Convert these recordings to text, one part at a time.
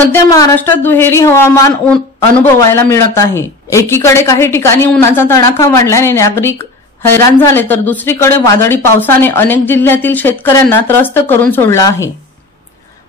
सध्या महाराष्ट्रात दुहेरी हवामान अनुभवायला मिळत आहे। एकीकडे काही ठिकाणी उन्हाचा तडाखा वाढल्याने नागरिक हैराण झाले, तर दुसरीकडे वादळी पावसाने अनेक जिल्ह्यातील शेतकऱ्यांना त्रस्त करून सोडला आहे।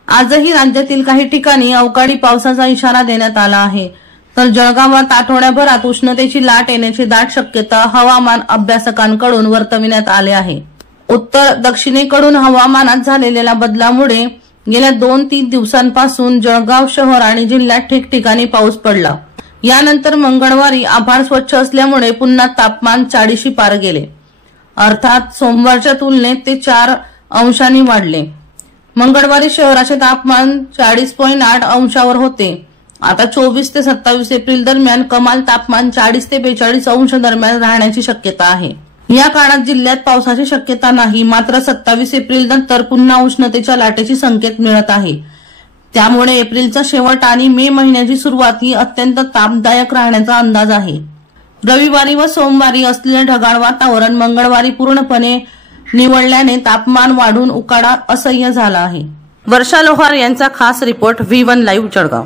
आजही राज्यातील काही ठिकाणी अवकाळी पावसाचा इशारा देण्यात आला आहे, तर जळगावात आठवड्याभरात उष्णतेची लाट येण्याची दाट शक्यता हवामान अभ्यासकांकडून वर्तविण्यात आले आहे। उत्तर दक्षिणेकडून हवामानात झालेल्या बदलामुळे गेल्या 2-3 दिवसांपासून जळगाव शहर आणि जिल्ह्यात ठिकठिकाणी पाऊस पडला। यानंतर मंगळवारी आभाळ स्वच्छ असल्यामुळे पुन्हा तापमान 40शी पार गेले, अर्थात सोमवारच्या तुलनेत ते 4 अंशांनी वाढले। मंगळवारी शहराचे तापमान 40.8 अंशावर होते। आता 24 ते 27 एप्रिल दरम्यान कमाल तापमान 40 ते 42 अंश दरम्यान राहण्याची शक्यता आहे। या काळात जिल्ह्यात पावसाची शक्यता नाही, मात्र 27 एप्रिल नंतर पुन्हा उष्णतेच्या लाटेची संकेत मिळत आहे। त्यामुळे एप्रिलचा शेवट आणि मे महिन्याची सुरुवात ही अत्यंत तापदायक राहण्याचा अंदाज आहे। रविवारी व सोमवारी असलेले ढगाळ वातावरण मंगळवारी पूर्णपणे निवळल्याने तापमान वाढून उकाडा असह्य झाला आहे। वर्षा लोहार यांचा खास रिपोर्ट V1 लाईव्ह जळगाव।